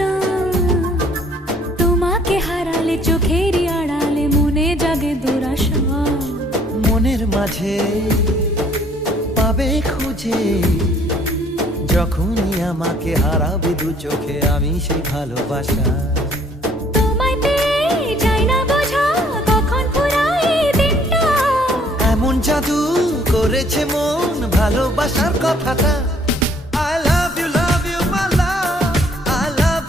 না, তোমাকে হারালে চোখেরই আড়ালে মনে জাগে দুরাশা। মনের মাঝে পাবে খুঁজে, যখনই আমাকে হারাবে দু চোখে আমি সেই ভালোবাসা। তোমায় পেয়ে যাই না বোঝা কখন ফুরায় দিনটা। এমন জাদু করেছে মন ভালোবাসার কথাটা।